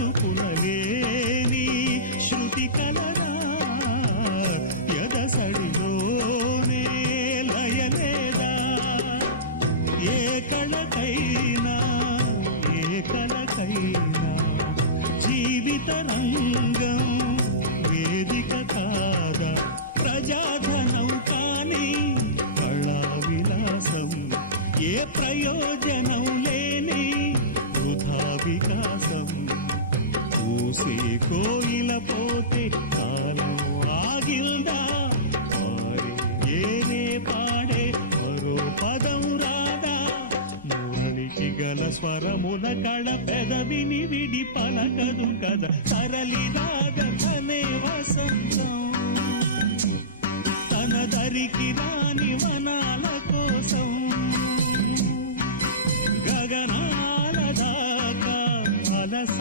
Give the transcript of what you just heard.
బ్రతుకులలేని శృతి కలరా ఎదసడిలోనే లయలేదా ఏ కళకైనా జీవిత రంగం వేదిక కాదా ప్రజాధనం కాని కళా విలాసం ఏ ప్రయోజనం లేని వృథా వికాసం ఊసే కోయిల పోతే కాలం ఆగిల్దా ఏనే పాడే మరో పదం రాదా మురళికి గల స్వరముల కళ పెదవిని విడి పలకదు కదా సరళి రాగనే వసంతం తన దరికి రాని వనాల కోసం గగనాల దాకా అలస